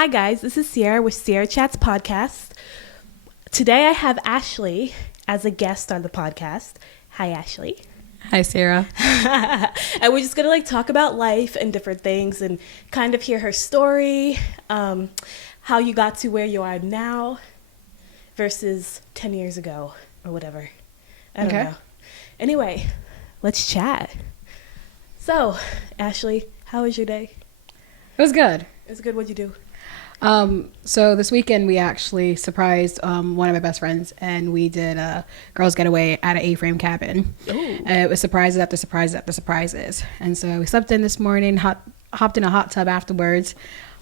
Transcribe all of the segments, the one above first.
Hi guys, this is Sierra with Sierra Chats Podcast. Today I have Ashley as a guest on the podcast. Hi Ashley. Hi Sierra. And we're just gonna talk about life and different things and kind of hear her story, how you got to where you are now versus 10 years ago or whatever. I don't know. Anyway, let's chat. So, Ashley, how was your day? It was good. It was good. What'd you do? So this weekend we actually surprised one of my best friends, and we did a girls' getaway at an A-frame cabin. It was surprises after surprises after surprises, and so we slept in this morning, hopped in a hot tub afterwards.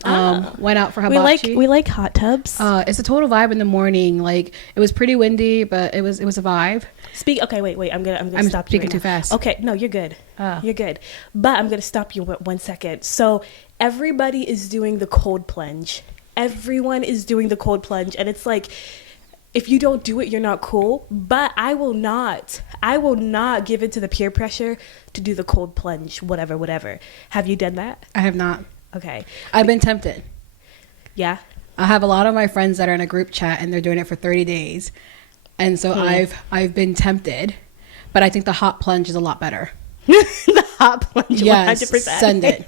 Went out for hibachi. We like hot tubs. It's a total vibe in the morning. Like, it was pretty windy, but it was a vibe. Okay, wait. I'm gonna stop you. Speaking too fast. Okay, no, you're good. You're good. But I'm gonna stop you 1 second. So everybody is doing the cold plunge. Everyone is doing the cold plunge, and it's like, if you don't do it, you're not cool. But I will not give in to the peer pressure to do the cold plunge. Whatever. Have you done that? I have not. Okay. I've been tempted. Yeah. I have a lot of my friends that are in a group chat, and they're doing it for 30 days. And so I've been tempted, but I think the hot plunge is a lot better. The hot plunge, yes, 100%. Send it.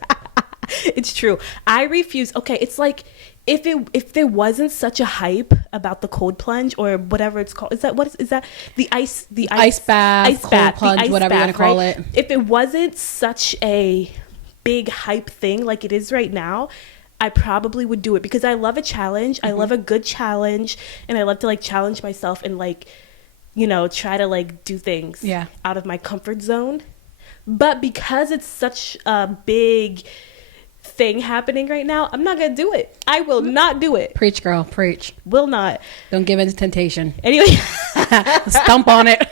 It's true. I refuse. Okay, it's like if there wasn't such a hype about the cold plunge or whatever it's called. Is that the ice bath, cold plunge, whatever you want to call it. If it wasn't such a big hype thing like it is right now, I probably would do it because I love a challenge. Mm-hmm. I love a good challenge, and I love to challenge myself and try to do things out of my comfort zone. But because it's such a big thing happening right now, I'm not gonna do it. I will not do it. Preach, girl, preach. Will not. Don't give in to temptation. Anyway, stomp on it.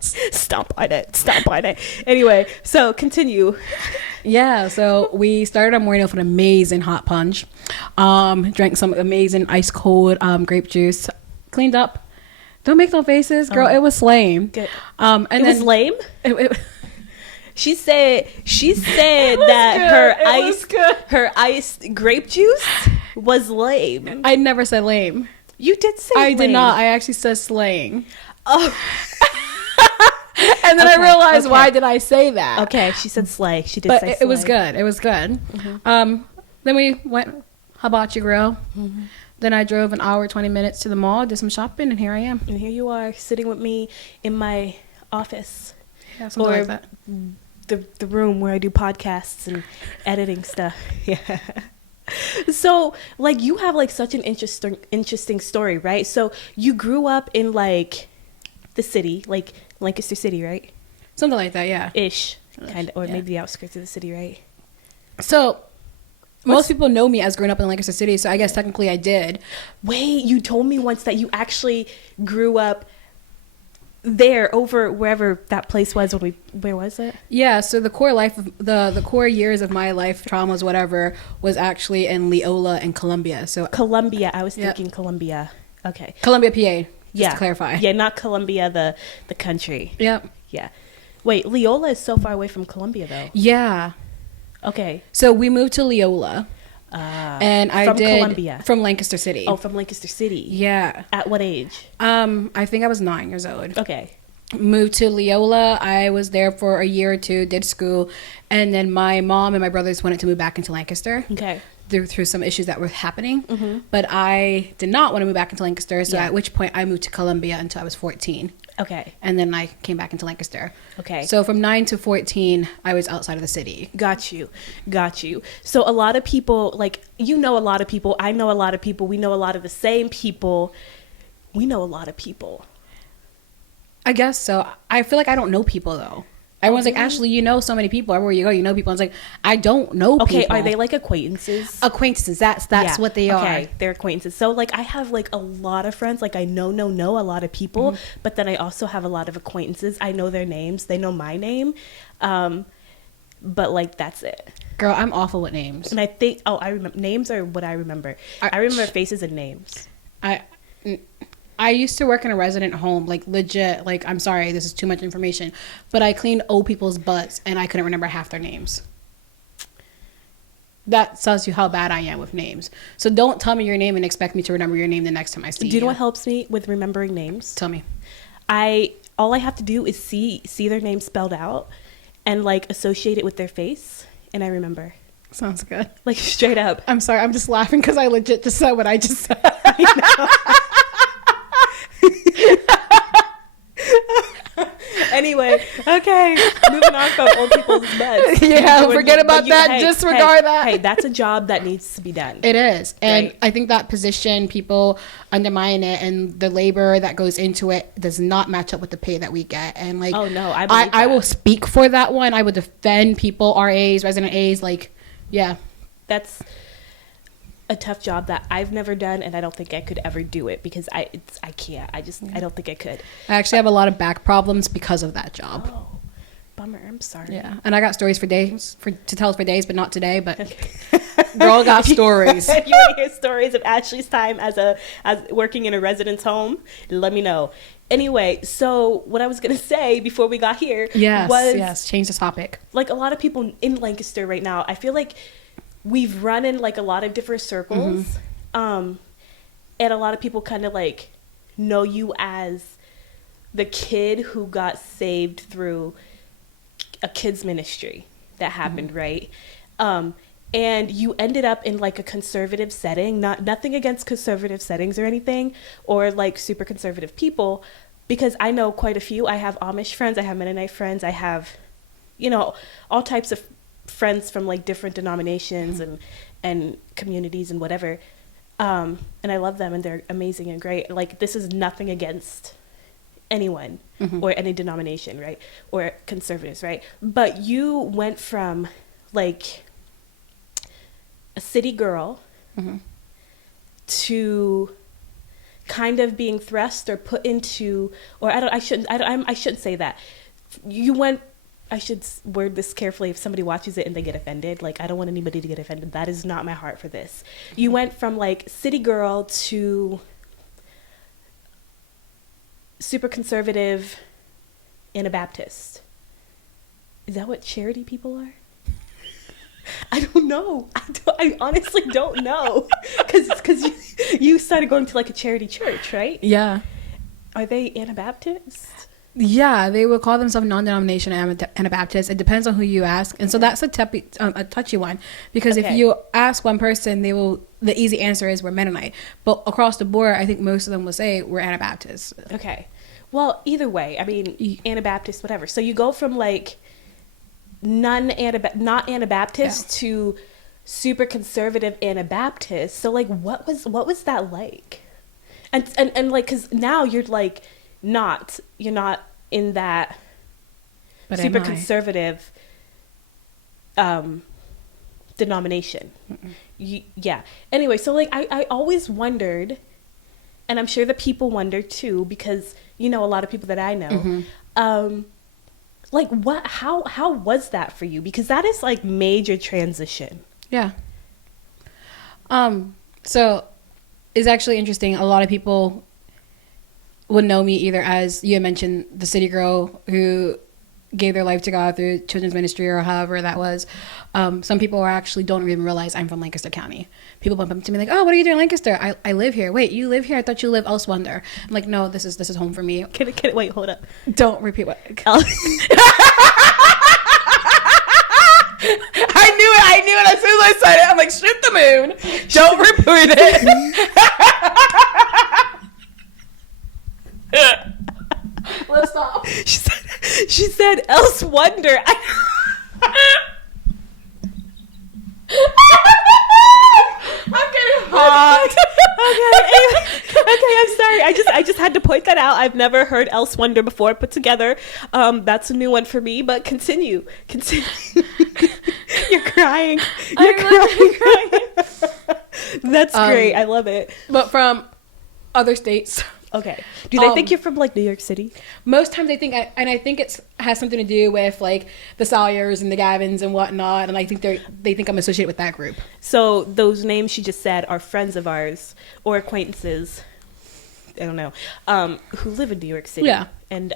Stomp on it. Anyway, so continue. Yeah, so we started our morning off with an amazing hot punch. Drank some amazing ice cold grape juice. Cleaned up. Don't make no faces, girl. It was lame. Good. And it then was lame. She said that her iced grape juice was lame. I never said lame. You did say I lame. did not. I actually said slaying. Oh. And then I realized, why did I say that? Okay, she said slay. She did but say slay. It was good. It was good. Mm-hmm. Then we went hibachi grill. Mm-hmm. Then I drove an hour, 20 minutes to the mall, did some shopping, and here I am. And here you are, sitting with me in my office. Yeah, something like that. The room where I do podcasts and editing stuff. Yeah. So, you have, such an interesting story, right? So, you grew up in, the city, Lancaster City, right? Something like that, yeah. Ish, kind of, or maybe the outskirts of the city, right? So, most people know me as growing up in Lancaster City, so I guess technically I did. Wait, you told me once that you actually grew up there, over wherever that place was where was it? Yeah, so the core life of the core years of my life, traumas, whatever, was actually in Leola and Columbia. So Columbia, I was thinking Columbia. Okay. Columbia, PA. Just to clarify. Yeah, not Columbia, the country. Yep. Yeah. Wait, Leola is so far away from Columbia, though. Yeah. Okay. So we moved to Leola. And I from did Columbia. From Lancaster City. Oh, from Lancaster City. Yeah. At what age? I think I was 9 years old. Okay. Moved to Leola. I was there for a year or two, did school, and then my mom and my brothers wanted to move back into Lancaster. Okay. Through some issues that were happening, but I did not want to move back into Lancaster. So at which point I moved to Columbia until I was 14. Okay. And then I came back into Lancaster. Okay. So from 9 to 14, I was outside of the city. Got you. So a lot of people, a lot of people, I know a lot of people, we know a lot of the same people. We know a lot of people. I guess so. I feel like I don't know people, though. Everyone's like, Ashley, you know so many people. Everywhere you go, you know people. It's like, I don't know people. Okay, are they acquaintances? Acquaintances. That's what they are. Okay, they're acquaintances. So I have a lot of friends. I know a lot of people, but then I also have a lot of acquaintances. I know their names. They know my name. But that's it. Girl, I'm awful with names. And I think, I remember names are what I remember. I remember faces and names. I used to work in a resident home, legit, I'm sorry, this is too much information, but I cleaned old people's butts and I couldn't remember half their names. that tells you how bad I am with names. So don't tell me your name and expect me to remember your name the next time I see you. Do you know what helps me with remembering names? Tell me. All I have to do is see their name spelled out and like associate it with their face, and I remember. Sounds good. Like straight up. I'm sorry. I'm just laughing because I legit just said what I just said. Anyway, okay, moving on from old people's beds. Yeah, forget about that. Hey, disregard that. Hey, that's a job that needs to be done. It is. And right? I think that position, people undermine it, and the labor that goes into it does not match up with the pay that we get. And like, oh no, I will speak for that one. I would defend people, RAs, resident A's. Like, yeah, that's a tough job that I've never done, and I don't think I could ever do it because I can't. I don't think I could. I actually have a lot of back problems because of that job. Oh, bummer. I'm sorry. Yeah, and I got stories for days to tell for days, but not today. But girl got stories. If you want to hear stories of Ashley's time as working in a residence home, let me know. Anyway, so what I was gonna say before we got here was change the topic. Like a lot of people in Lancaster right now, I feel like we've run in like a lot of different circles, and a lot of people kind of like know you as the kid who got saved through a kids ministry that happened, right? And you ended up in like a conservative setting. Nothing against conservative settings or anything, or like super conservative people, because I know quite a few. I have Amish friends, I have Mennonite friends, I have, all types of friends from like different denominations and communities and whatever, and I love them and they're amazing and great. Like, this is nothing against anyone or any denomination, right, or conservatives, right? But you went from like a city girl to kind of being thrust or put into, or I shouldn't say that. You went, I should word this carefully if somebody watches it and they get offended. Like, I don't want anybody to get offended. That is not my heart for this. You went from like city girl to super conservative Anabaptist. Is that what charity people are? I don't know. I honestly don't know. Because you started going to like a charity church, right? Yeah. Are they Anabaptist? Yeah, they would call themselves non-denominational Anabaptists. It depends on who you ask, and so that's a touchy one, because if you ask one person, the easy answer is we're Mennonite, but across the board, I think most of them will say we're Anabaptists. Okay, well, either way, I mean, Anabaptist, whatever. So you go from like not Anabaptist to super conservative Anabaptist. So like, what was that like? And like, because now you're like. You're not in that but super conservative denomination. Yeah. Anyway, so like I always wondered, and I'm sure the people wonder too, because a lot of people that I know, like how was that for you? Because that is like major transition. Yeah. So it's actually interesting. A lot of people would know me either as, you had mentioned, the city girl who gave their life to God through children's ministry or however that was. Some people actually don't even realize I'm from Lancaster County. People bump up to me like, oh, what are you doing in Lancaster? I live here. Wait, you live here? I thought you live elsewhere. I'm like, no, this is home for me. Can wait, hold up. Don't repeat what. I knew it as soon as I said it. I'm like, shoot the moon. Don't repeat it. Let's stop. She said else wonder. I'm getting hot. Okay, I'm sorry. I just had to point that out. I've never heard else wonder before put together. That's a new one for me, but continue. You're crying. You're crying. That's great. I love it. But from other states. Okay. Do they think you're from like New York City? Most times they think, and I think it has something to do with like the Salyers and the Gavins and whatnot, and I think they think I'm associated with that group. So those names she just said are friends of ours or acquaintances, I don't know, who live in New York City. Yeah. And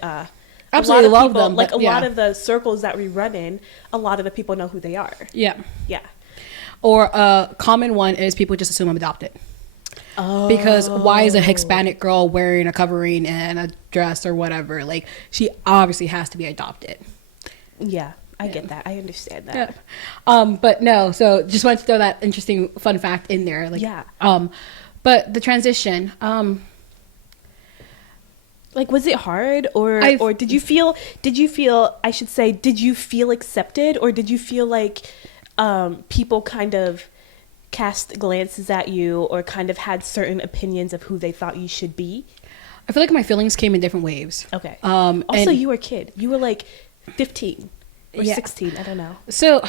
absolutely a lot of love people, them. Like a lot of the circles that we run in, a lot of the people know who they are. Yeah. Yeah. Or a common one is people just assume I'm adopted. Oh. Because why is a Hispanic girl wearing a covering and a dress or whatever? Like, she obviously has to be adopted. Yeah, I get that. I understand that. Yeah. But no, so just wanted to throw that interesting fun fact in there. Like, Yeah. But the transition, like, was it hard, or did you feel, I should say, did you feel accepted, or did you feel like people kind of cast glances at you or kind of had certain opinions of who they thought you should be? I feel like my feelings came in different waves. Okay. Also, Also, you were a kid. You were like 15 or Yeah. 16. I don't know. So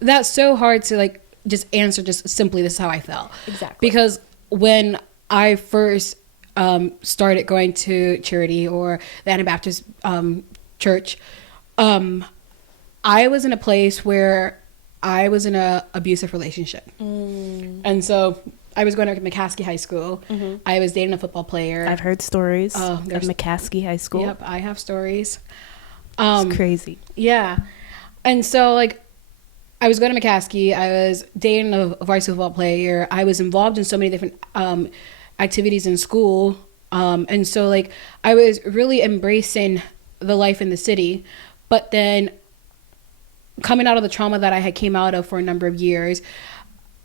that's so hard to like just answer just simply this is how I felt. Exactly. Because when I first started going to charity or the Anabaptist church, I was in a place where I was in a abusive relationship. And so I was going to McCaskey High School. I was dating a football player. I've heard stories of there's- McCaskey High School. Yep, I have stories. It's crazy. Yeah. And so, like, I was going to McCaskey. I was dating a varsity football player. I was involved in so many different activities in school. And so, like, I was really embracing the life in the city. But then coming out of the trauma that I had came out of for a number of years,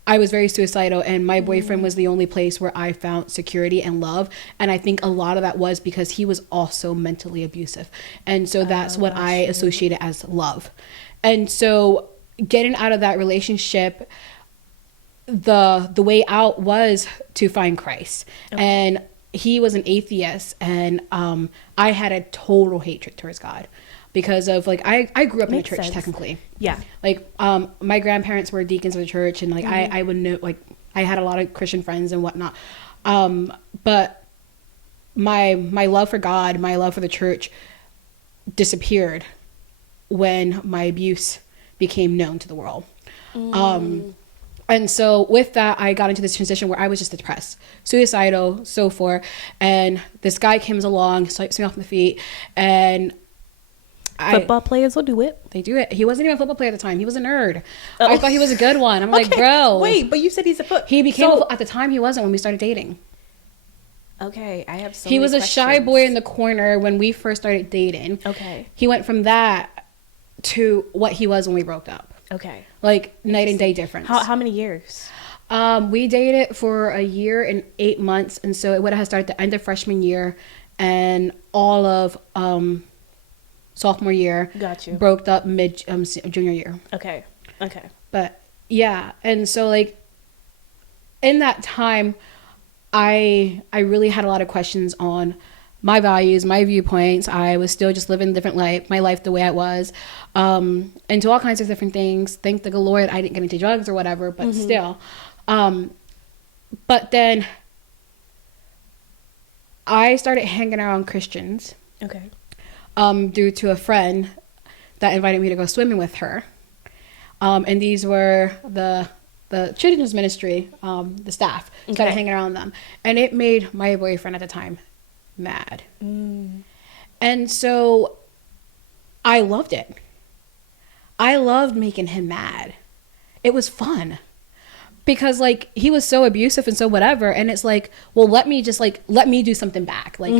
I was very suicidal, and my boyfriend was the only place where I found security and love. And I think a lot of that was because he was also mentally abusive. And so that's what I associated as love. And so getting out of that relationship, the way out was to find Christ. Okay. And he was an atheist, and I had a total hatred towards God. Because of like I grew up in a church. Technically, yeah. Like my grandparents were deacons of the church, and like I would know, like I had a lot of Christian friends and whatnot. But my love for God, my love for the church, disappeared when my abuse became known to the world. And so with that, I got into this transition where I was just depressed, suicidal, so forth. And this guy comes along, swipes me off my feet, and football players will do it. They do it. He wasn't even a football player at the time. He was a nerd. Oh. I thought he was a good one. I'm like, bro. Wait, but you said he's a foot. He became at the time he wasn't when we started dating. Okay, I have so He many was a questions. shy boy in the corner when we first started dating. Okay. He went from that to what he was when we broke up. Okay. Like night and day difference. How many years? We dated for a year and 8 months, and so it would have started the end of freshman year and all of sophomore year. Got you. Broke up mid junior year. Okay. But yeah, and so like in that time, I really had a lot of questions on my values, my viewpoints. I was still just living different life, my life the way I was, into all kinds of different things. Thank the Lord I didn't get into drugs or whatever, but still. But then I started hanging around Christians. Okay. Due to a friend that invited me to go swimming with her. And these were the children's ministry, the staff, started hanging around them. And it made my boyfriend at the time mad. And so I loved it. I loved making him mad. It was fun. Because like he was so abusive and so whatever. And it's like, well, let me do something back. Like,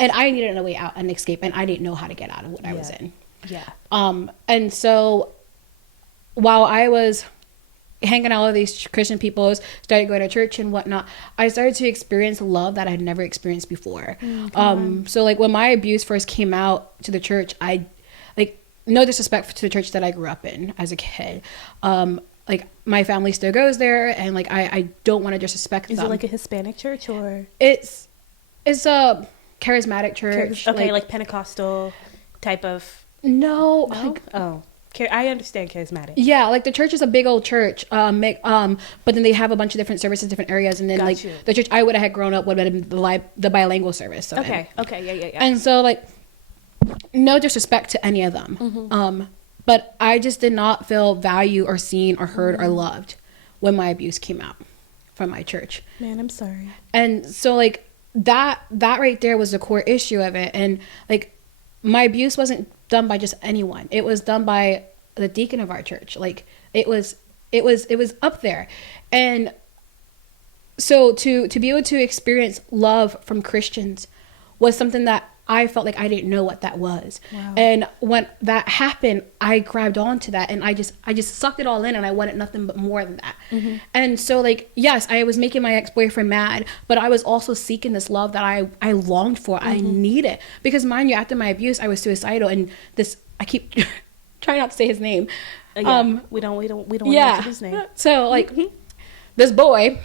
and I needed a way out, an escape, and I didn't know how to get out of what I was in. Yeah. And so while I was hanging out with these Christian people, started going to church and whatnot, I started to experience love that I had never experienced before. So like when my abuse first came out to the church, I like, no disrespect to the church that I grew up in as a kid. Like my family still goes there, and like I don't want to disrespect them. Is it like a Hispanic church or? It's a charismatic church. Okay, like Pentecostal type of. No. Like, I understand charismatic. Yeah, like the church is a big old church. But then they have a bunch of different services, different areas, and then the church I would have had grown up would have been the bilingual service. So okay, yeah. And so like, no disrespect to any of them. But I just did not feel valued or seen or heard or loved when my abuse came out from my church. Man, I'm sorry. And so like that right there was the core issue of it. And like my abuse wasn't done by just anyone. It was done by the deacon of our church. Like it was it was up there. And so to be able to experience love from Christians was something that I felt like I didn't know what that was. Wow. And when that happened, I grabbed onto that, and I just sucked it all in, and I wanted nothing but more than that. Mm-hmm. And so, like, yes, I was making my ex-boyfriend mad, but I was also seeking this love that I longed for. Mm-hmm. I needed, because mind you, after my abuse, I was suicidal, and this, I keep trying not to say his name. We don't want to mention his name. So like this boy,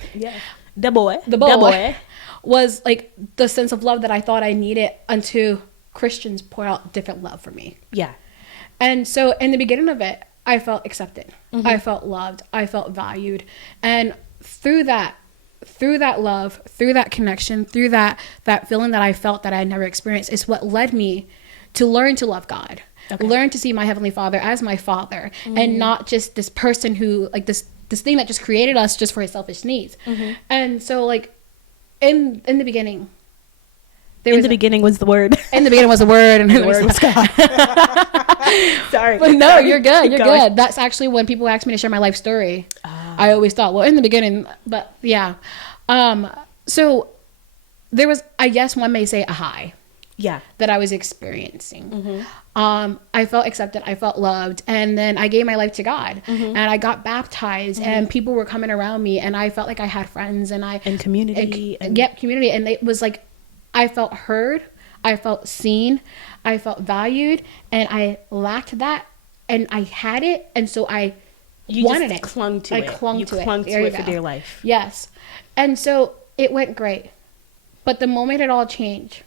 the boy was like the sense of love that I thought I needed until Christians pour out different love for me. Yeah. And so in the beginning of it, I felt accepted. Mm-hmm. I felt loved. I felt valued. And through that love, through that connection, through that feeling that I felt that I had never experienced, is what led me to learn to love God. Okay. Learn to see my Heavenly Father as my Father, and not just this person who, like, this thing that just created us just for his selfish needs. Mm-hmm. And so, like, in the beginning, beginning was the word. In the beginning was the word, and the word was God. Sorry. But no, you're good. You're good. That's actually when people ask me to share my life story. I always thought, well, in the beginning, but yeah. So there was, I guess one may say, a high. Yeah. That I was experiencing. Mm-hmm. I felt accepted. I felt loved. And then I gave my life to God. Mm-hmm. And I got baptized. Mm-hmm. And people were coming around me. And I felt like I had friends. And community. Community. And it was like, I felt heard. I felt seen. I felt valued. And I lacked that. And I had it. And so I wanted it. Clung to it. I clung to it for dear life. Yes. And so it went great. But the moment it all changed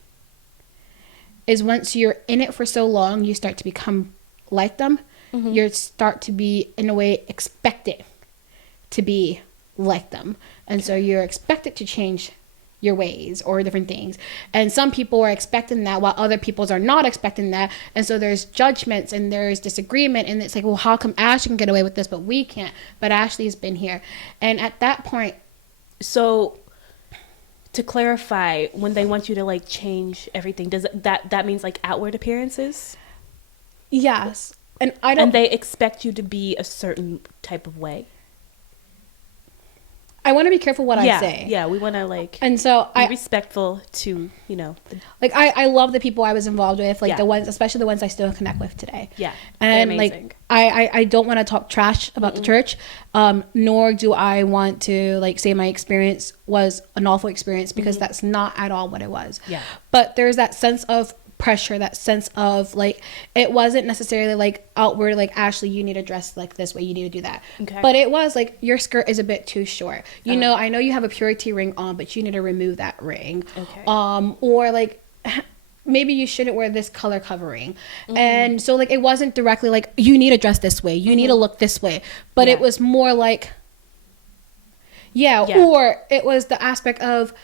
is once you're in it for so long, you start to become like them. Mm-hmm. You start to be, in a way, expected to be like them. And so you're expected to change your ways or different things. And some people are expecting that, while other people are not expecting that. And so there's judgments and there's disagreement. And it's like, well, how come Ashley can get away with this, but we can't? But Ashley's been here. And at that point... So... to clarify, when they want you to, like, change everything, does that means, like, outward appearances? Yes. And they expect you to be a certain type of way? I want to be careful what I say. Yeah, we want to, like, and so be respectful to, you know. Like, I love the people I was involved with, like, the ones, especially the ones I still connect with today. Yeah, and, like, I don't want to talk trash about the church, nor do I want to, like, say my experience was an awful experience, because that's not at all what it was. Yeah. But there's that sense of pressure, that sense of, like, it wasn't necessarily like outward, like, Ashley, you need to dress like this way, you need to do that. Okay. But it was like, your skirt is a bit too short, you know, I know you have a purity ring on, but you need to remove that ring. Okay. Or like, maybe you shouldn't wear this color covering. And so, like, it wasn't directly like, you need to dress this way, you need to look this way, but it was more like, or it was the aspect of,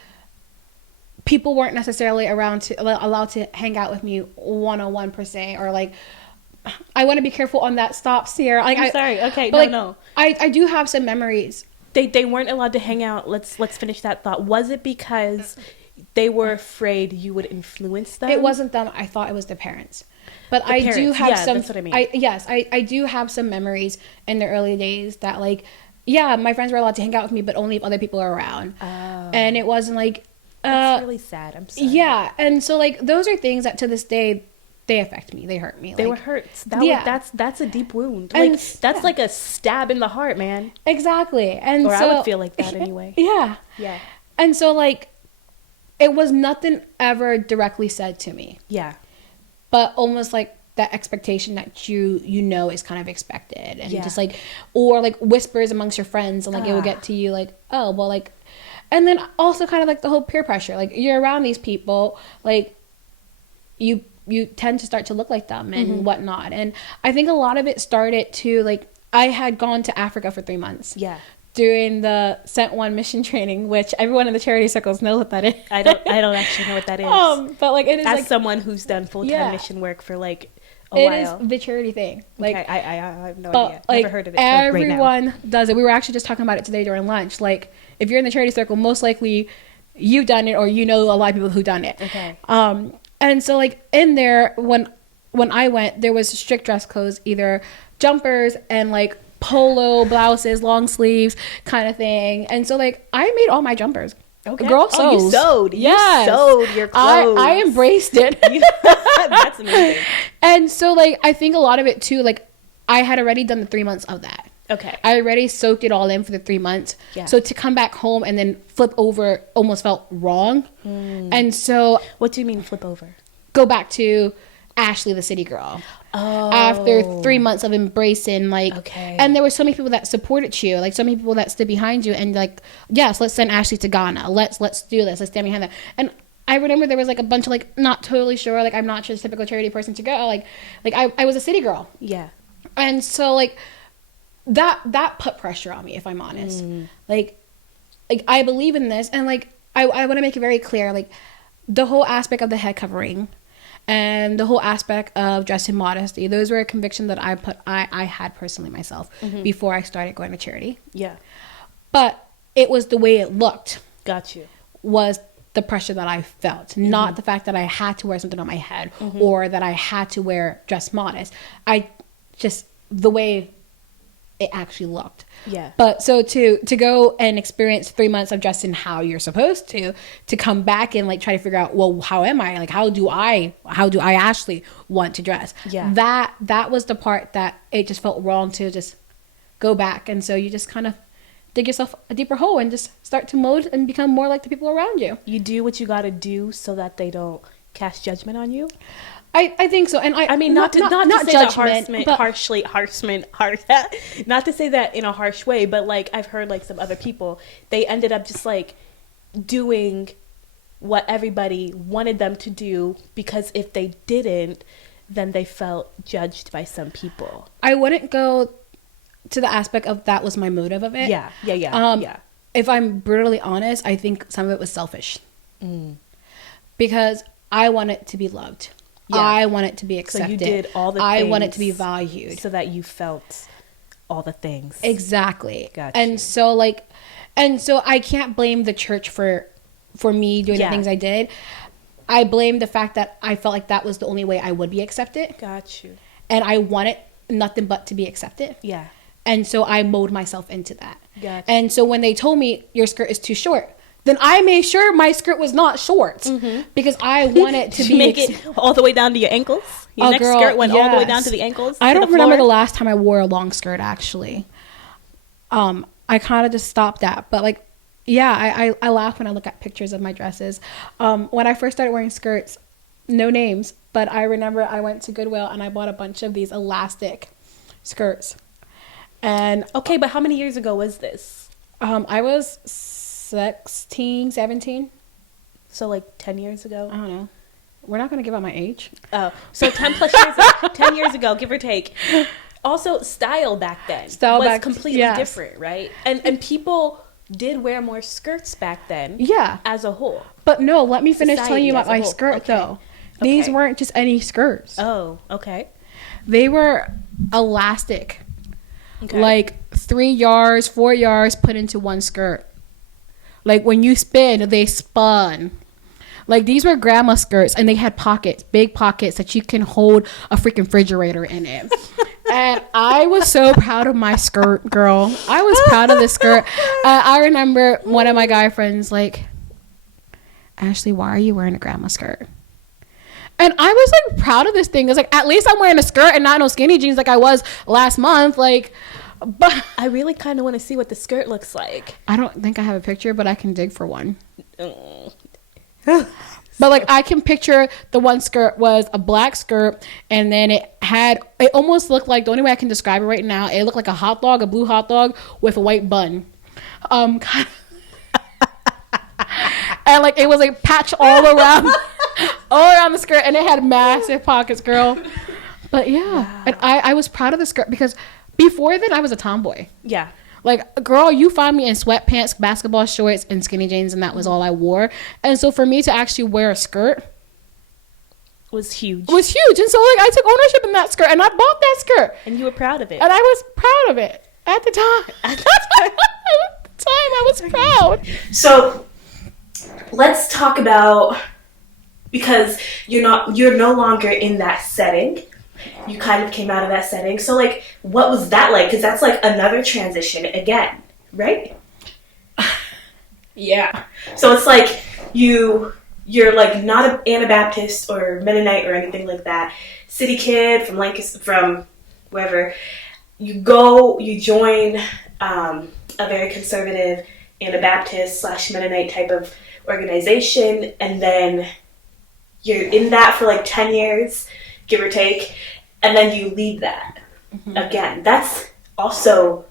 people weren't necessarily allowed to hang out with me one-on-one per se, or like, I want to be careful on that. Stop, Sierra. Like, I'm sorry. Okay, but no. I do have some memories. They weren't allowed to hang out. Let's finish that thought. Was it because they were afraid you would influence them? It wasn't them. I thought it was the parents. But I do have some. That's what I mean. I do have some memories in the early days that, like, my friends were allowed to hang out with me, but only if other people are around. Oh. And it wasn't like. That's really sad. I'm sorry. Yeah, and so, like, those are things that to this day, they affect me. They hurt me. They were hurts. That's a deep wound. And like, that's like a stab in the heart, man. Exactly. And or so, I would feel like that anyway. Yeah. Yeah. And so, like, it was nothing ever directly said to me. Yeah. But almost like that expectation that you know is kind of expected, and just like, or like whispers amongst your friends, and like it will get to you, like, oh well, like. And then also kind of like the whole peer pressure. Like, you're around these people, like, you tend to start to look like them and whatnot. And I think a lot of it started to, like, I had gone to Africa for 3 months. Yeah. During the Sent One mission training, which everyone in the charity circles knows what that is. I don't actually know what that is. But like, it is, as like, someone who's done full-time mission work for like a while. It is the charity thing. Like, okay, I have no idea. Like, never heard of it. Everyone does it. We were actually just talking about it today during lunch. Like, if you're in the charity circle, most likely you've done it, or you know a lot of people who've done it. Okay. And so, like, in there, when I went, there was strict dress codes, either jumpers and like polo blouses, long sleeves kind of thing. And so like I made all my jumpers. Okay. Girl sews. You sewed. Yes. You sewed your clothes. I embraced it. That's amazing. And so like I think a lot of it too, like I had already done the 3 months of that. Okay. I already soaked it all in for the 3 months. Yeah. So to come back home and then flip over almost felt wrong. And so What do you mean flip over? go back to Ashley, the city girl. Oh. After 3 months of embracing, like, Okay. and there were so many people that supported you, like so many people that stood behind you, and like, yes, let's send Ashley to Ghana. Let's do this. Let's stand behind that. And I remember there was like a bunch of like not totally sure, like I'm not sure the typical charity person to go. Like I was a city girl, Yeah. and so like that put pressure on me, if I'm honest. Like I believe in this, and like I want to make it very clear, like the whole aspect of the head covering and the whole aspect of dressing modesty, those were a conviction that I had personally myself before I started going to charity. Yeah. But it was the way it looked Got you. was the pressure that I felt, not the fact that I had to wear something on my head or that I had to dress modest. I just, the way it actually looked. Yeah. But so to go and experience 3 months of dressing how you're supposed to come back and like try to figure out, well, how am I? Like, how do I actually want to dress? Yeah. That was the part that it just felt wrong to just go back. And so you just kind of dig yourself a deeper hole and just start to mold and become more like the people around you. You do what you got to do so that they don't cast judgment on you. I think so. And I mean, not to say judgment, but not to say that in a harsh way, but like I've heard like some other people, they ended up just like doing what everybody wanted them to do, because if they didn't, then they felt judged by some people. I wouldn't go to the aspect of that was my motive of it. Yeah. If I'm brutally honest, I think some of it was selfish. Because I want it to be loved. Yeah. I want it to be accepted. So you did all the things. I want it to be valued. So that you felt all the things. Exactly. Gotcha. And so I can't blame the church for me doing the things I did. I blame the fact that I felt like that was the only way I would be accepted. Got you. And I wanted nothing but to be accepted. Yeah. And so I molded myself into that. Gotcha. And so when they told me your skirt is too short, then I made sure my skirt was not short because I wanted to make it all the way down to your ankles. Your next skirt went all the way down to the ankles. I don't remember the last time I wore a long skirt actually. I kind of just stopped that, but like, yeah, I laugh when I look at pictures of my dresses. When I first started wearing skirts, no names, but I remember I went to Goodwill and I bought a bunch of these elastic skirts. And okay, but how many years ago was this? I was 16, 17. So like 10 years ago? I don't know. We're not going to give out my age. Oh, so 10 plus years, 10 years ago, give or take. Also, style back then was completely different, right? And people did wear more skirts back then. Yeah. As a whole. But no, let me finish telling you about my skirt though. These weren't just any skirts. Oh, okay. They were elastic. Okay. Like 3 yards, 4 yards put into one skirt. Like when you spin, they spun. Like these were grandma skirts and they had pockets, big pockets that you can hold a freaking refrigerator in it. And I was so proud of my skirt, girl. I was proud of this skirt. I remember one of my guy friends like, Ashley, why are you wearing a grandma skirt? And I was like proud of this thing. It was like, at least I'm wearing a skirt and not no skinny jeans like I was last month. Like, but I really kind of want to see what the skirt looks like. I don't think I have a picture, but I can dig for one. But like I can picture the one skirt was a black skirt, and then it almost looked like, the only way I can describe it right now, it looked like a hot dog, a blue hot dog with a white bun. And like it was like patch all around the skirt, and it had massive pockets, girl. But yeah, wow. And I was proud of the skirt because before then I was a tomboy. Yeah. Like, girl, you find me in sweatpants, basketball shorts, and skinny jeans, and that was all I wore. And so for me to actually wear a skirt was huge. And so like I took ownership in that skirt, and I bought that skirt. And you were proud of it. And I was proud of it at the time. At the time, I was proud. So let's talk about, because you're no longer in that setting. you kind of came out of that setting. So, like, what was that like? Because that's, like, another transition again, right? Yeah. So it's like you're, like, not an Anabaptist or Mennonite or anything like that. City kid from Lancaster, from wherever. You join a very conservative Anabaptist / Mennonite type of organization, and then you're in that for like 10 years, give or take, and then you leave that again. That's also,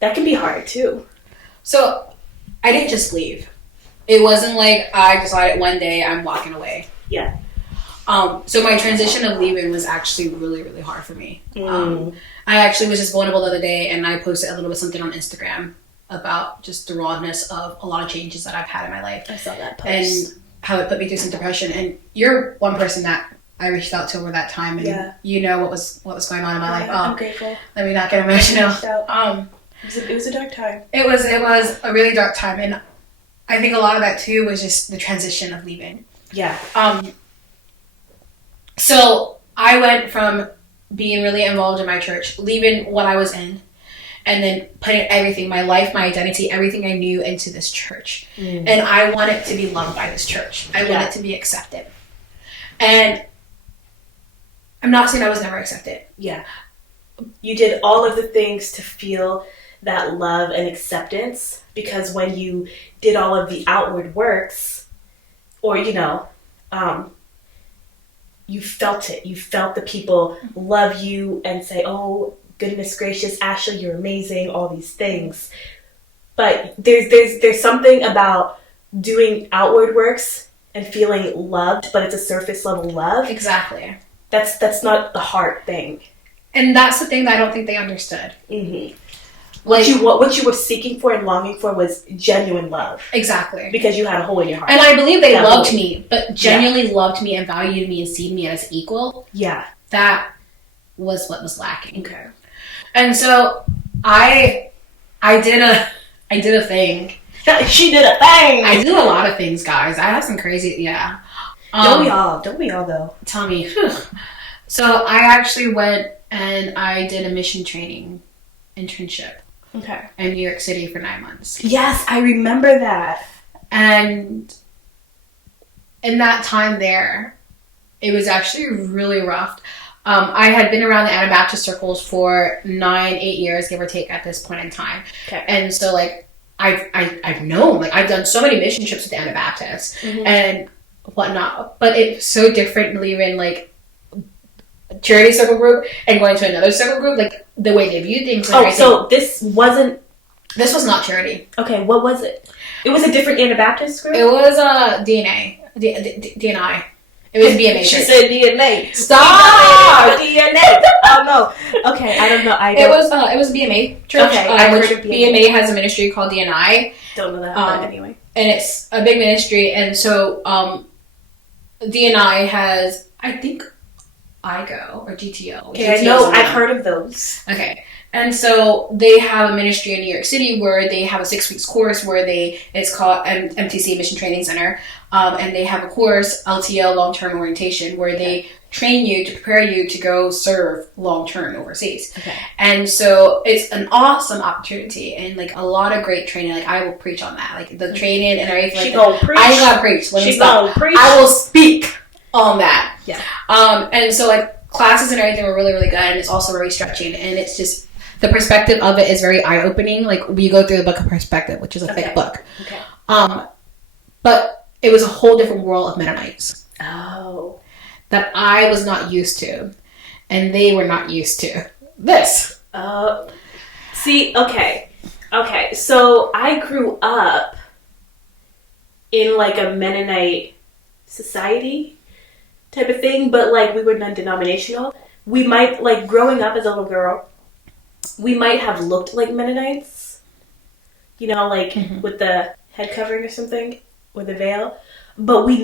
that can be hard too. So I didn't just leave. It wasn't like I decided one day I'm walking away. Yeah. So my transition of leaving was actually really, really hard for me. I actually was just vulnerable the other day, and I posted a little bit something on Instagram about just the rawness of a lot of changes that I've had in my life. I saw that post. And how it put me through some depression. And you're one person that I reached out to over that time, and you know what was going on in my life. I'm grateful. Let me not get emotional. It was a dark time. It was a really dark time, and I think a lot of that too was just the transition of leaving. Yeah. So I went from being really involved in my church, leaving what I was in, and then putting everything, my life, my identity, everything I knew into this church. And I wanted to be loved by this church. I wanted to be accepted. And I'm not saying I was never accepted. Yeah. You did all of the things to feel that love and acceptance, because when you did all of the outward works, or, you felt it. You felt the people love you and say, oh, goodness gracious, Ashley, you're amazing, all these things. But there's something about doing outward works and feeling loved, but it's a surface level love. Exactly. That's not the heart thing. And that's the thing that I don't think they understood. Mm-hmm. What you were seeking for and longing for was genuine love. Exactly. Because you had a hole in your heart. And I believe they loved me, but genuinely loved me and valued me and seen me as equal. Yeah. That was what was lacking. Okay. And so I did a thing. She did a thing. I do a lot of things, guys. I have some crazy, Don't we all though? Tell me. Whew. So I actually went and I did a mission training internship. Okay. In New York City for 9 months. Yes, I remember that. And in that time there, it was actually really rough. I had been around the Anabaptist circles for 9-8 years, give or take, at this point in time. Okay. And so, like, I've known, like, I've done so many mission trips with the Anabaptists and whatnot, but it's so different leaving, like, a charity circle group and going to another circle group, like, the way they view things. Oh, so this was not charity. Okay, what was it? It was a different Anabaptist group? It was DNI. It was BMA. She said DNA. Stop! DNA. Oh no. Okay, I don't know. It was BMA church. Okay, I heard of BMA has a ministry called DNI. Don't know that, but anyway. And it's a big ministry, and so DNI has, I think, IGO or GTO. Okay, I know. I've heard of those. Okay. And so they have a ministry in New York City where they have a 6 weeks course where it's called MTC Mission Training Center. And they have a course, LTL, long-term orientation, where they train you to prepare you to go serve long-term overseas. Okay. And so it's an awesome opportunity and like a lot of great training. Like I will preach on that, like the training and everything. She gonna preach. I gotta preach. Let me stop. Preach. I will speak on that. Yeah. And so like classes and everything were really, really good, and it's also very stretching, and it's just the perspective of it is very eye-opening. Like we go through the book of perspective, which is a thick book. Okay. But it was a whole different world of Mennonites. Oh. That I was not used to, and they were not used to this. See, okay. So I grew up in like a Mennonite society type of thing, but like we were non-denominational. We might, like, growing up as a little girl, we might have looked like Mennonites, like with the head covering or something, or the veil, but we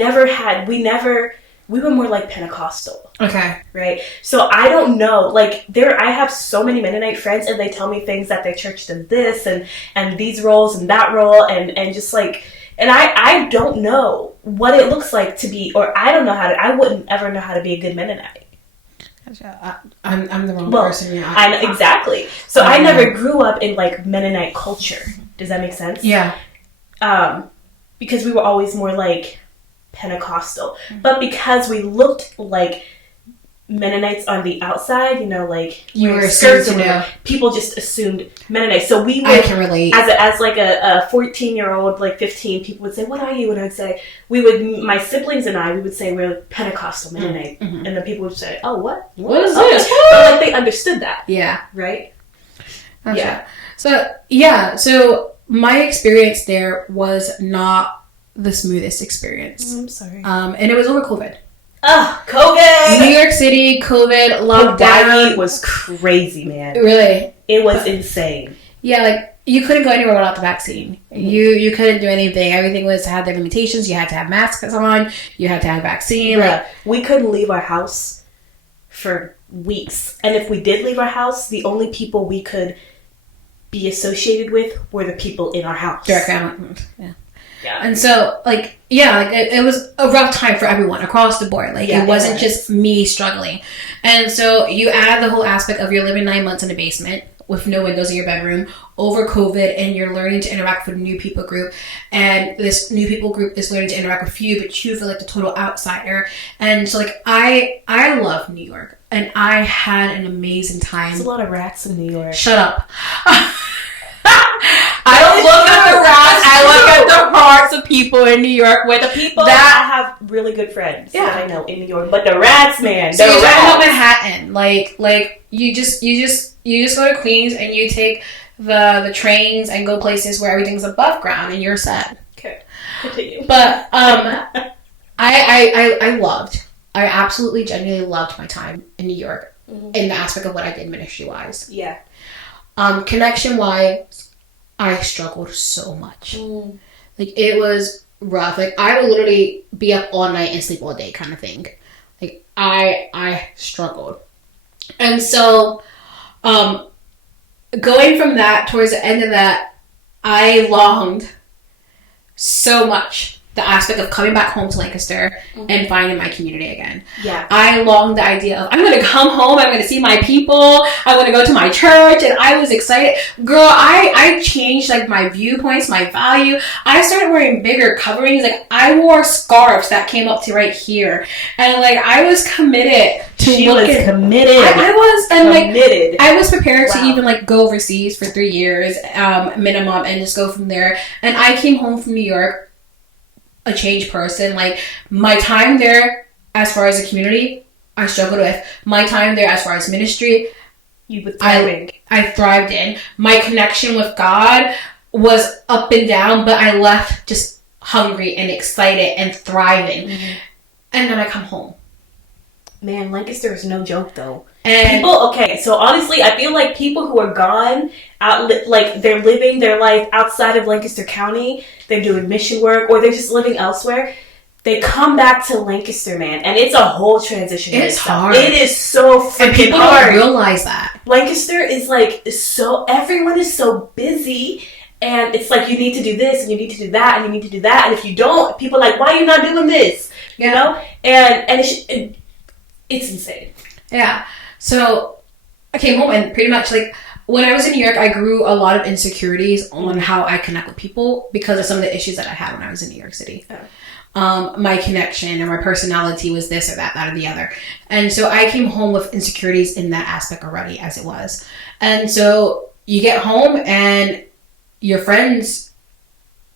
were more like Pentecostal. Okay. Right? So I don't know, like, I have so many Mennonite friends, and they tell me things that their church does this, and these roles, and that role, and just like, and I don't know what it looks like to be, or I wouldn't ever know how to be a good Mennonite. I'm the wrong Well, person. Yeah, I know, exactly. So I never grew up in like Mennonite culture. Does that make sense? Yeah. Because we were always more like Pentecostal, but because we looked like Mennonites on the outside, you know, like You were skirts assumed to know. people just assumed Mennonites. So we would, I can relate. as like a 14-year-old, like 15, people would say, "What are you?" And I'd say, my siblings and I, we would say we're Pentecostal Mennonite, and then people would say, "Oh, what? What is okay. this?" But like they understood that, Yeah. right? Gotcha. Yeah. So my experience there was not the smoothest experience. I'm sorry. And it was over COVID. Oh, COVID! New York City, COVID, lockdown. Hawaii was crazy, man. Really? It was insane. Yeah, like, you couldn't go anywhere without the vaccine. You couldn't do anything. Everything had their limitations. You had to have masks on. You had to have vaccine. Yeah. Like, We couldn't leave our house for weeks. And if we did leave our house, the only people we could be associated with were the people in our house. direct family. Yeah. Yeah. And so, like, yeah, like it was a rough time for everyone across the board. Like, it wasn't just me struggling. And so you add the whole aspect of you're living 9 months in a basement with no windows in your bedroom over COVID, and you're learning to interact with a new people group. And this new people group is learning to interact with you, but you feel like the total outsider. And so, like, I love New York, and I had an amazing time. There's a lot of rats in New York. Shut up. I don't look at the rats. I look at the hearts of people in New York. With The people that, I have really good friends Yeah. that I know in New York, but the rats, man, so the you're talking about rats. Manhattan. Like you just go to Queens and you take the trains and go places where everything's above ground and you're set. Okay, continue. But I absolutely genuinely loved my time in New York in the aspect of what I did ministry wise. Yeah. Connection wise, I struggled so much. Like, it was rough. Like, I would literally be up all night and sleep all day kind of thing. Like, I struggled. And so, going from that towards the end of that, I longed so much the aspect of coming back home to Lancaster and finding my community again. Yeah. I longed the idea of, I'm going to come home, I'm going to see my people, I'm going to go to my church, and I was excited. Girl, I changed, like, my viewpoints, my value. I started wearing bigger coverings. Like, I wore scarves that came up to right here. And, like, I was committed to She was committed. I was, and, committed. like, I was prepared to Wow. even, like, go overseas for 3 years minimum and just go from there. And I came home from New York a changed person. Like, my time there as far as the community, I struggled with. My time there as far as ministry, You were thriving. I thrived in. My connection with God was up and down, but I left just hungry and excited and thriving. And then I come home. Man, Lancaster is no joke, though. And Okay, so honestly, I feel like people who are gone, like, they're living their life outside of Lancaster County, they're doing mission work, or they're just living elsewhere, they come back to Lancaster, man, and it's a whole transition. It's hard. It is so and freaking people hard. don't realize that. Lancaster is, like, everyone is so busy, and it's like, you need to do this, and you need to do that, and you need to do that, and if you don't, people are like, why are you not doing this? You know? And it's insane. Yeah. So I came home and pretty much, like, when I was in New York, I grew a lot of insecurities on how I connect with people because of some of the issues that I had when I was in New York City. My connection and my personality was this or that or the other. And so I came home with insecurities in that aspect already as it was. And so you get home and your friends,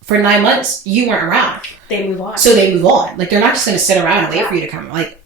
for 9 months, you weren't around. They move on. So they move on. Like, they're not just going to sit around and wait for you to come. Like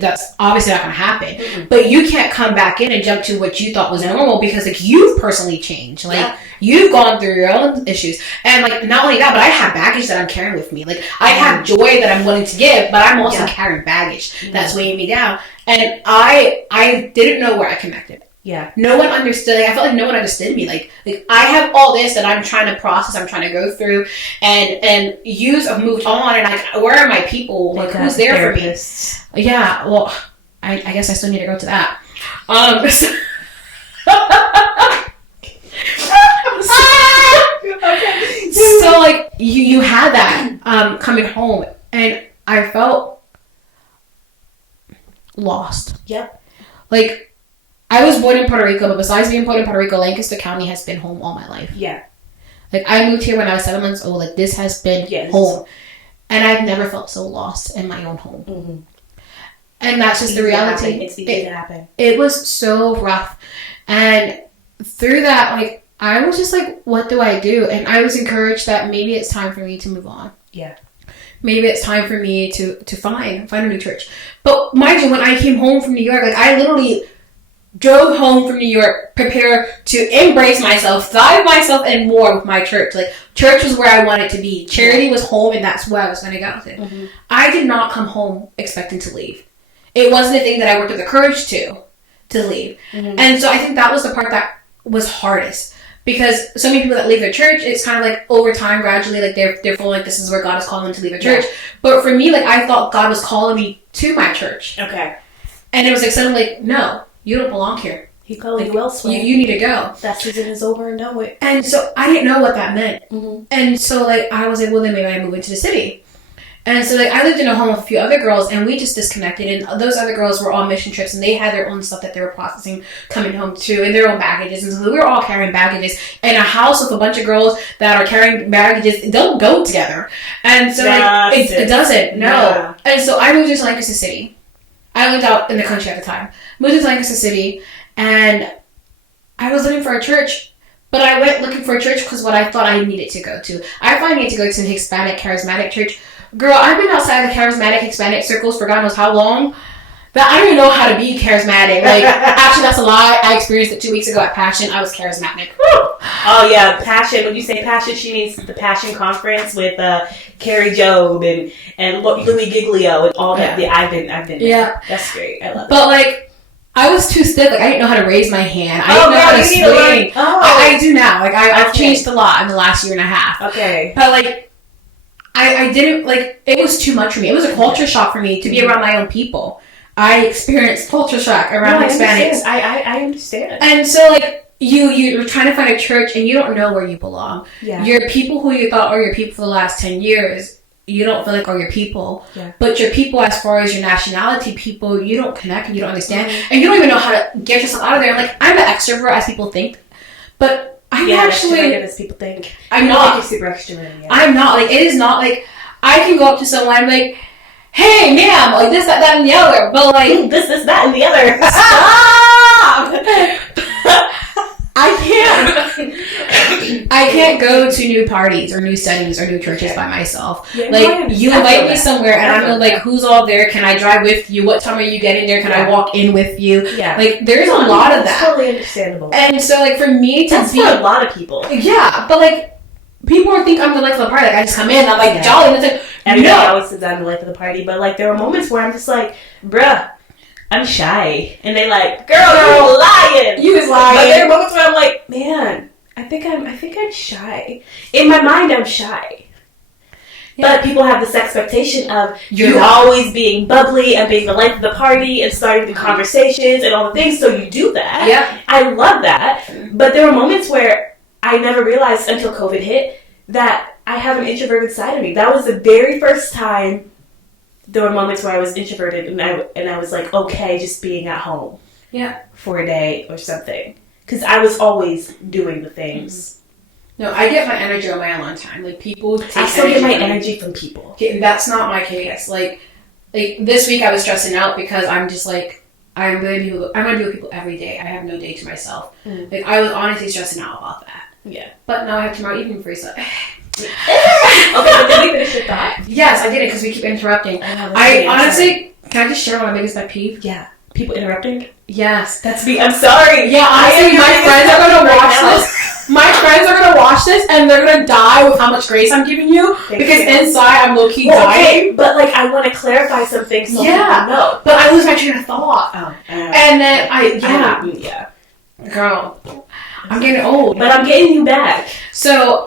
that's obviously not going to happen. But you can't come back in and jump to what you thought was normal because, like, you've personally changed. Like, you've gone through your own issues. And, like, not only that, but I have baggage that I'm carrying with me. Like, I have joy that I'm willing to give, but I'm also carrying baggage that's weighing me down. And I didn't know where I connected. Yeah. No one understood. Like, I felt like no one understood me. Like I have all this that I'm trying to process, I'm trying to go through, and yous have moved on, and, like, where are my people? Like, who's there for me? Yeah, well, I guess I still need to go to that. So like, you had that coming home, and I felt lost. Yep. like, I was born in Puerto Rico, but besides being born in Puerto Rico, Lancaster County has been home all my life. Yeah. Like, I moved here when I was 7 months old. Like, this has been home. And I've never felt so lost in my own home. Mm-hmm. And that's just the reality. It's easy to happen. It was so rough. And through that, like, I was just like, what do I do? And I was encouraged that maybe it's time for me to move on. Yeah. Maybe it's time for me to find a new church. But mind you, when I came home from New York, like, I literally drove home from New York, prepared to embrace myself, thrive myself, and more with my church. Like, church was where I wanted to be. Charity was home, and that's where I was going to go to. Mm-hmm. I did not come home expecting to leave. It wasn't a thing that I worked with the courage to leave. Mm-hmm. And so I think that was the part that was hardest. Because so many people that leave their church, it's kind of like over time, gradually, like they're feeling like this is where God is calling them to leave a church. Yeah. But for me, like, I thought God was calling me to my church. Okay. And it was like suddenly like, no, you don't belong here. He called you elsewhere. You need to go. That season is over and done with. And so I didn't know what that meant. Mm-hmm. And so, like, I was like, well, then maybe I move into the city. And so, like, I lived in a home with a few other girls, and we just disconnected. And those other girls were on mission trips, and they had their own stuff that they were processing coming home too, and their own baggages. And so we were all carrying baggages. In a house with a bunch of girls that are carrying baggages, it don't go together. And so, like, it doesn't. No. Yeah. And so I moved into Lancaster City. I lived out in the country at the time. Moved into Lancaster City, and I was looking for a church. But I went looking for a church because what I thought I needed to go to. I thought I needed to go to an Hispanic charismatic church. Girl, I've been outside the charismatic Hispanic circles for God knows how long that I don't even know how to be charismatic. Like, actually, that's a lie. I experienced it 2 weeks ago at Passion. I was charismatic. Oh, yeah, Passion. When you say Passion, she means the Passion Conference with Carrie Job and Louis Giglio and all that. Yeah, I've been there. Yeah. That's great. I love it. But, like, I was too stiff. Like, I didn't know how to raise my hand. I didn't know how to swing. I do now. Like, I've changed a lot in the last year and a half. Okay. But, like, I didn't, like, it was too much for me. It was a culture shock for me to be around my own people. I experienced culture shock around Hispanics. I understand. And so, like, you're trying to find a church and you don't know where you belong. Yeah. Your people who you thought are your people for the last 10 years, you don't feel like are your people. Yeah. But your people, as far as your nationality people, you don't connect and you don't understand. Mm-hmm. And you don't even know how to get yourself out of there. Like, I'm an extrovert, as people think. But I'm actually, as people think. I'm not. Like super extroverted. Yeah. I'm not. Like, it is not like I can go up to someone and be like, hey, ma'am, like this, that, and the other. But like this, that, and the other. Stop! I can't go to new parties or new settings or new churches by myself. Yeah, like, you invite me somewhere and I'm gonna, like, who's all there? Can I drive with you? What time are you getting there? Can I walk in with you? Yeah. Like, there's a lot of that. Totally understandable. And so, like, for me to be for a lot of people. Yeah, but like, people think I'm the life of the party. Like, I just come in and I'm like jolly, and it's like, everybody always says I'm the life of the party, but like, there were moments where I'm just like, bruh, I'm shy. And they like, girl, you're lying. You was lying. But there are moments where I'm like, man, I think I'm shy. In my mind, I'm shy. Yeah. But people have this expectation of you always being bubbly and being the life of the party and starting the conversations and all the things, so you do that. Yeah. I love that. But there were moments where I never realized until COVID hit that I have an introverted side of me. That was the very first time there were moments where I was introverted and I was like, okay, just being at home. Yeah. For a day or something. Because I was always doing the things. No, I get my energy on my alone time. Like, people take I still get my energy from people. Okay, that's not my case. Like this week I was stressing out because I'm just like, I'm going to be with people every day. I have no day to myself. Mm. Like, I was honestly stressing out about that. Yeah. But now I have tomorrow evening free, so... Okay, but did we finish your thought? Yes, I did it because we keep interrupting. I honestly, can I just share my biggest pet peeve? Yeah. People interrupting? Yes. That's me. I'm sorry. Yeah, honestly, my friends are going to watch this. My friends are going to watch this and they're going to die with how much grace I'm giving you. Because inside I'm low-key dying. Okay, but like, I want to clarify something so people know. But I lose my train of thought. Oh. And then yeah. Girl, I'm getting old. But I'm getting you back. So,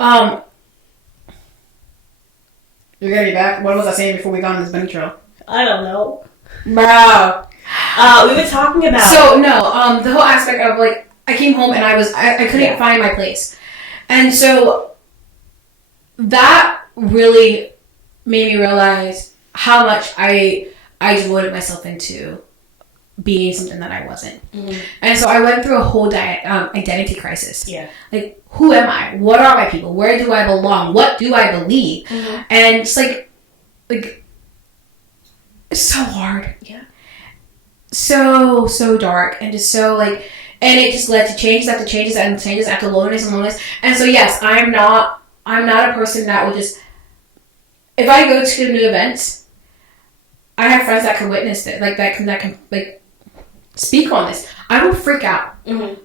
you're getting me back? What was I saying before we got on this intro? I don't know. Bro. We were talking about... So, no, the whole aspect of, like, I came home and I couldn't find my place. And so, that really made me realize how much I devoted myself into being something that I wasn't. And so I went through a whole identity crisis. Yeah. Like, who am I? What are my people? Where do I belong? What do I believe? And it's like it's so hard. Yeah. So dark, and just so like, and it just led to changes after changes and changes after loneliness and loneliness. And so yes, I'm not a person that will just, if I go to new events, I have friends that can witness it, like that can like speak on this. I will freak out.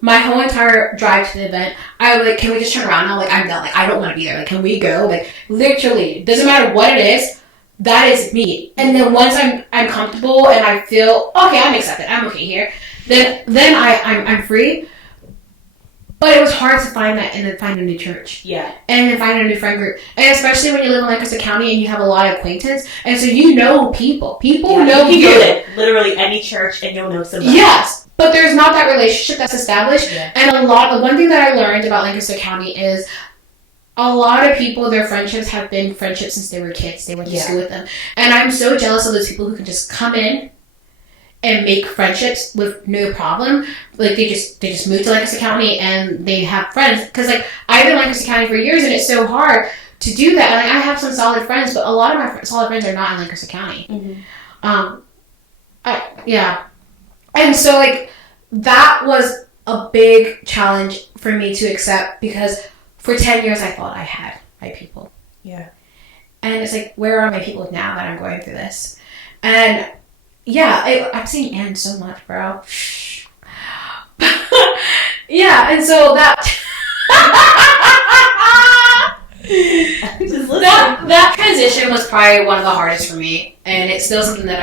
My whole entire drive to the event, I would like, can we just turn around now? Like, I'm done. Like, I don't want to be there. Like, can we go? Like, literally, doesn't matter what it is. That is me. And then once I'm comfortable and I feel okay, I'm accepted. I'm okay here. Then I'm free. But it was hard to find that and then find a new church. Yeah. And then find a new friend group. And especially when you live in Lancaster County and you have a lot of acquaintance. And so you know people. People know you. Go to literally any church and you'll know somebody. Yes. But there's not that relationship that's established. Yeah. And one thing that I learned about Lancaster County is a lot of people, their friendships have been friendships since they were kids. They went to school with them. And I'm so jealous of those people who can just come in and make friendships with no problem. Like, they just moved to Lancaster County and they have friends. Because, like, I've been in Lancaster County for years and it's so hard to do that. Like, I have some solid friends, but a lot of my solid friends are not in Lancaster County. Yeah. And so, like, that was a big challenge for me to accept, because for 10 years I thought I had my people. Yeah. And it's like, where are my people now that I'm going through this? And yeah, I'm seeing Anne so much, bro. Yeah, and so that that transition was probably one of the hardest for me, and it's still something that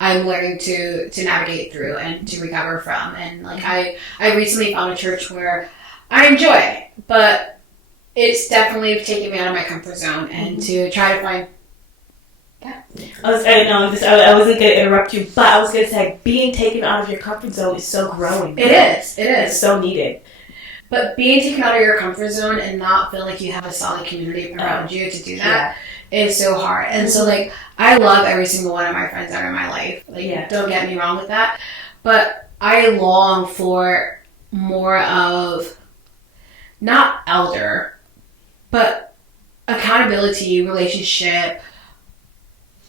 I'm learning to navigate through and to recover from. And like, I recently found a church where I enjoy, but it's definitely taking me out of my comfort zone and to try to find. Yeah. I wasn't going to interrupt you, but I was going to say, being taken out of your comfort zone is so growing. It is. It's so needed. But being taken out of your comfort zone and not feel like you have a solid community around you to do that is so hard. And so, like, I love every single one of my friends that are in my life. Like, don't get me wrong with that. But I long for more of, not elder, but accountability, relationship,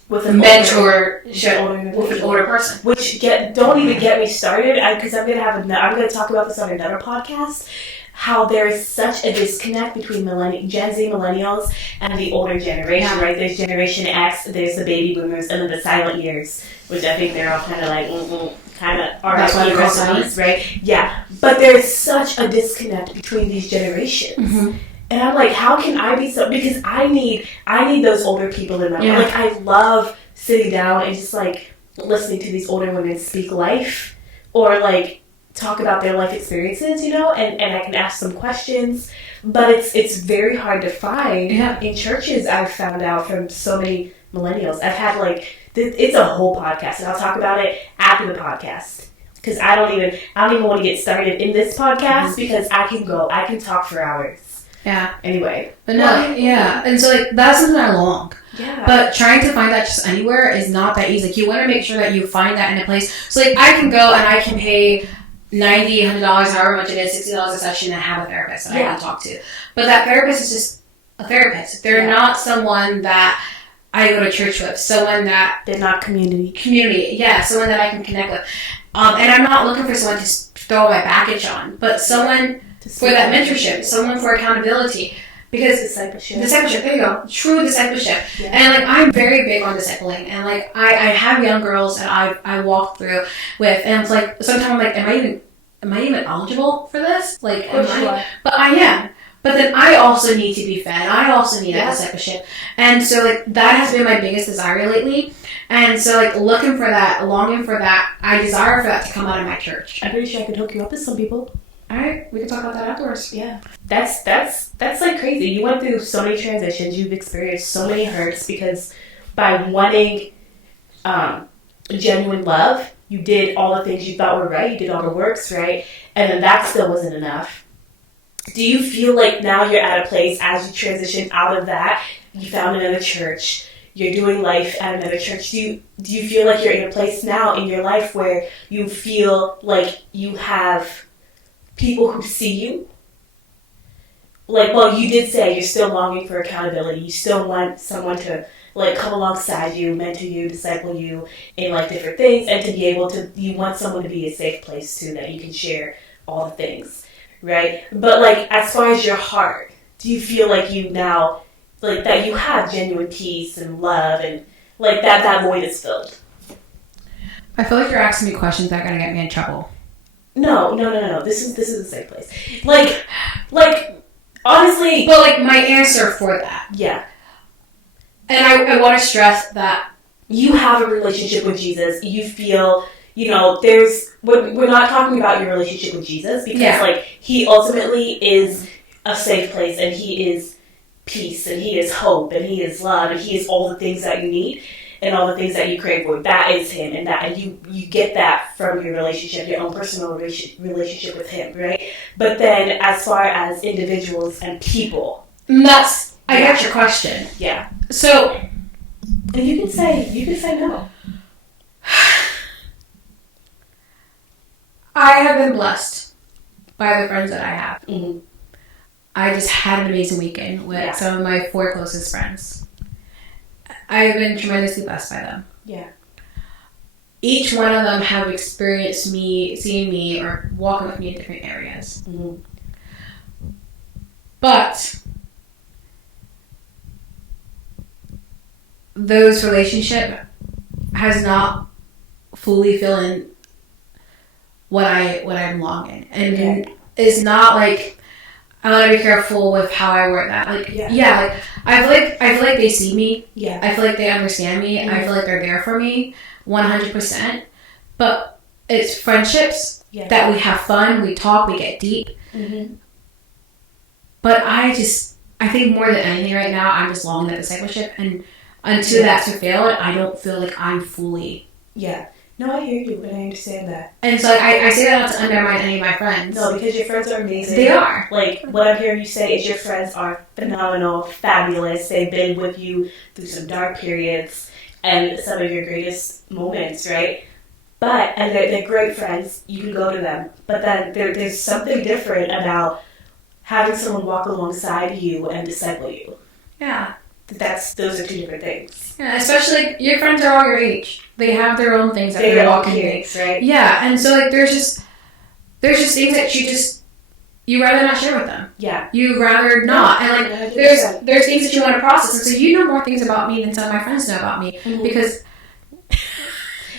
with a mentorship with an older person. Which don't even get me started, because I'm gonna talk about this on another podcast. How there is such a disconnect between Gen Z millennials and the older generation, right? There's Generation X, there's the baby boomers, and then the silent years, which I think they're all kind of like, kind of RIP, right? Yeah, but there's such a disconnect between these generations. And I'm like, how can I be so? Because I need those older people in my life. Like, I love sitting down and just like listening to these older women speak life, or like talk about their life experiences, you know, and I can ask some questions. But it's very hard to find in churches. I've found out from so many millennials. I've had it's a whole podcast, and I'll talk about it after the podcast. Because I don't even want to get started in this podcast, because I can talk for hours. Yeah. Anyway. But no, yeah. And so, like, that's something I long. Yeah. But trying to find that just anywhere is not that easy. Like, you want to make sure that you find that in a place. So, like, I can go and I can pay $90, $100, however much it is, $60 a session, and have a therapist that I can talk to. But that therapist is just a therapist. They're not someone that I go to church with. Someone that... They're not community. Yeah. Someone that I can connect with. And I'm not looking for someone to throw my baggage on. But someone... for that mentorship, someone for accountability, because discipleship, there you go, true discipleship. And like, I'm very big on discipling, and like, I have young girls that I walk through with, and it's like, sometimes I'm like, am I even eligible for this? Like, but I am. But then I also need to be fed. I also need that discipleship. And so, like, that has been my biggest desire lately. And so, like, looking for that, longing for that, I desire for that to come out of my church. I'm pretty sure I could hook you up with some people. All right, we can talk about that afterwards. Yeah, that's like crazy. You went through so many transitions. You've experienced so many hurts, because by wanting genuine love, you did all the things you thought were right. You did all the works right, and then that still wasn't enough. Do you feel like now you're at a place, as you transition out of that, you found another church, you're doing life at another church. Do you feel like you're in a place now in your life where you feel like you have people who see you? Like, well, you did say you're still longing for accountability. You still want someone to like come alongside you, mentor you, disciple you in like different things, and to be able to, you want someone to be a safe place too, that you can share all the things, right? But like, as far as your heart, do you feel like you now, like that you have genuine peace and love, and like that void is filled? I feel like you're asking me questions that are gonna get me in trouble. No. This is a safe place. Like honestly, but like my answer for that. Yeah. And I want to stress that you have a relationship with Jesus. You feel, we're not talking about your relationship with Jesus, because like he ultimately is a safe place, and he is peace, and he is hope, and he is love, and he is all the things that you need and all the things that you crave for. That is him, and you get that from your relationship, your own personal relationship with him, right? But then as far as individuals and people, I got your question. Yeah. So, and you can say no. I have been blessed by the friends that I have. Mm-hmm. I just had an amazing weekend with some of my 4 closest friends. I've been tremendously blessed by them. Yeah. Each one of them have experienced me, seeing me, or walking with me in different areas. Mm-hmm. But those relationship has not fully filled in what I'm longing, and it's not like, I want to be careful with how I word that. Like, like I feel like they see me. Yeah. I feel like they understand me. Mm-hmm. I feel like they're there for me, 100%. But it's friendships that we have fun, we talk, we get deep. Mm-hmm. But I think more than anything right now, I'm just longing that discipleship, and until that's fulfilled, I don't feel like I'm fully. Yeah. No, I hear you, and I understand that. And so I say that not to undermine any of my friends. No, because your friends are amazing. They are. Like, what I'm hearing you say is your friends are phenomenal, fabulous. They've been with you through some dark periods and some of your greatest moments, right? And they're great friends. You can go to them. But then there's something different about having someone walk alongside you and disciple you. Yeah. Those are 2 different things. Yeah, especially your friends are all your age. They have their own things that they're walking through, right? Yeah, and so like there's just things that you rather not share with them. Yeah. You rather not. And like there's things that you want to process, and so you know more things about me than some of my friends know about me. Mm-hmm. Because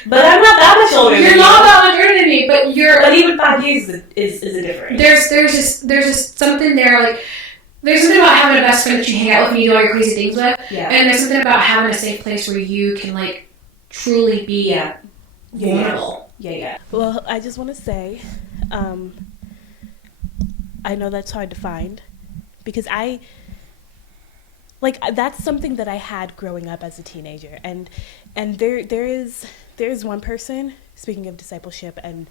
but I'm not that much older. You're not that much older than me, but But even 5 years is a difference. There's just something there, like there's something about having a best friend that you hang out with and you do all your crazy things with. Yeah. And there's something about having a safe place where you can like truly be vulnerable. Yeah. Well, I just want to say, I know that's hard to find, because that's something that I had growing up as a teenager, and there is one person, speaking of discipleship and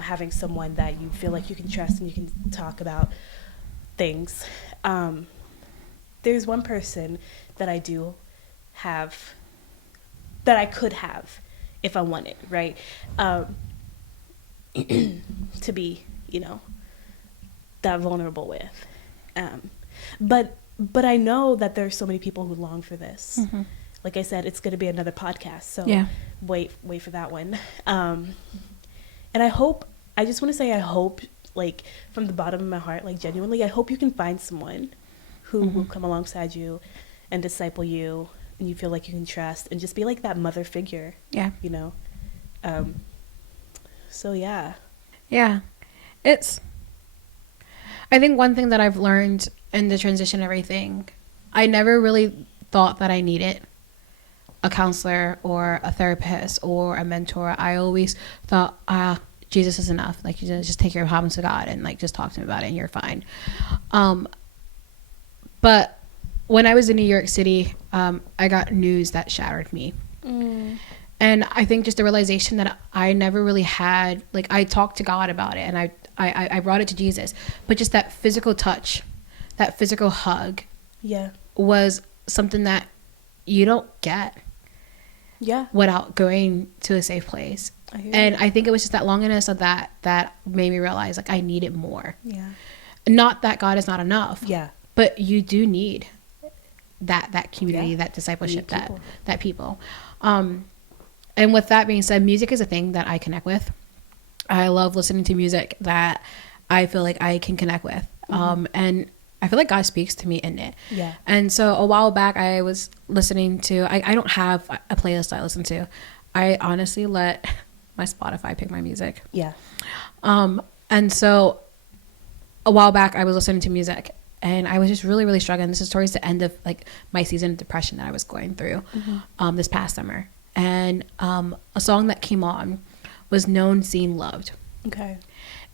having someone that you feel like you can trust and you can talk about things. There's one person that I do have, that I could have if I wanted, right? To be, that vulnerable with. But I know that there are so many people who long for this. Mm-hmm. Like I said, it's going to be another podcast, so wait for that one. And I just want to say, I hope, like, from the bottom of my heart, like, genuinely, I hope you can find someone who will come alongside you and disciple you, and you feel like you can trust, and just be like that mother figure. Yeah. So yeah. Yeah. I think one thing that I've learned in the transition and everything, I never really thought that I needed a counselor or a therapist or a mentor. I always thought, Jesus is enough. Like, you just take your problems to God and like just talk to him about it and you're fine. But when I was in New York City, I got news that shattered me. And I think just the realization that I never really had, like, I talked to God about it and I brought it to Jesus, but just that physical touch, that physical hug was something that you don't get Yeah. without going to a safe place. And I think it was just that longingness of that made me realize, like, I needed more. Yeah. Not that God is not enough. Yeah. But you do need that community, that discipleship, people. that people. And with that being said, music is a thing that I connect with. I love listening to music that I feel like I can connect with. And I feel like God speaks to me in it. Yeah. And so a while back, I was listening to, I don't have a playlist I listen to. I honestly let my Spotify pick my music. Yeah. And so a while back, I was listening to music and I was just really, really struggling. This is towards the end of like my season of depression that I was going through this past summer. And a song that came on was Known, Seen, Loved. Okay.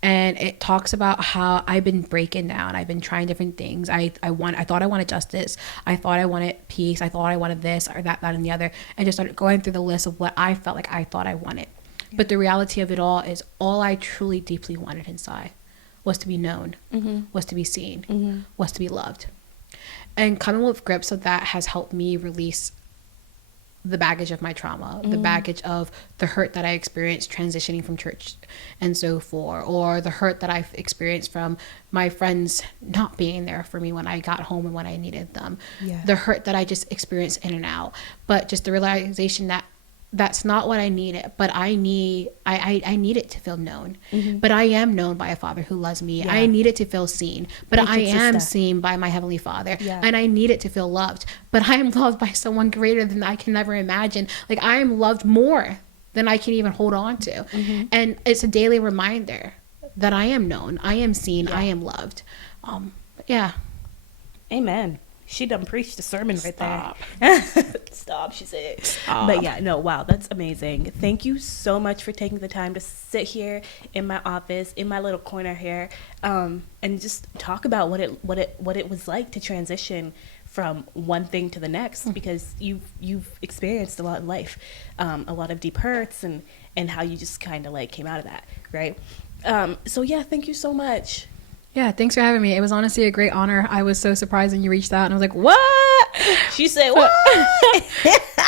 And it talks about how I've been breaking down. I've been trying different things. I thought I wanted justice. I thought I wanted peace. I thought I wanted this or that, and the other. And just started going through the list of what I felt like I thought I wanted. Yeah. But the reality of it all is all I truly, deeply wanted inside was to be known, was to be seen, was to be loved. And coming with grips of that has helped me release the baggage of my trauma, the baggage of the hurt that I experienced transitioning from church and so forth, or the hurt that I've experienced from my friends not being there for me when I got home and when I needed them. Yeah. The hurt that I just experienced in and out, but just the realization that that's not what I needed, but I need it to feel known. But I am known by a Father who loves me. Yeah. I need it to feel seen, but I am seen by my Heavenly Father. Yeah. And I need it to feel loved, but I am loved by someone greater than I can never imagine. Like, I am loved more than I can even hold on to. And it's a daily reminder that I am known, I am seen, I am loved. Yeah. Amen. She done preached a sermon right there. Stop, she said. Stop. But yeah, no, wow, that's amazing. Thank you so much for taking the time to sit here in my office, in my little corner here, and just talk about what it was like to transition from one thing to the next, because you've experienced a lot in life, a lot of deep hurts and how you just kind of like came out of that, right? So yeah, thank you so much. Yeah, thanks for having me. It was honestly a great honor. I was so surprised when you reached out, and I was like, "What?" She said, "What?"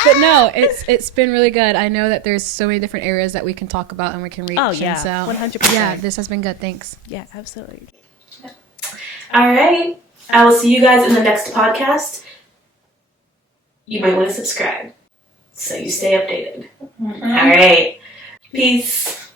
But no, it's been really good. I know that there's so many different areas that we can talk about and we can reach. Oh yeah, so 100%. Yeah, this has been good. Thanks. Yeah, absolutely. Yeah. All right, I will see you guys in the next podcast. You might want to subscribe so you stay updated. All right, peace.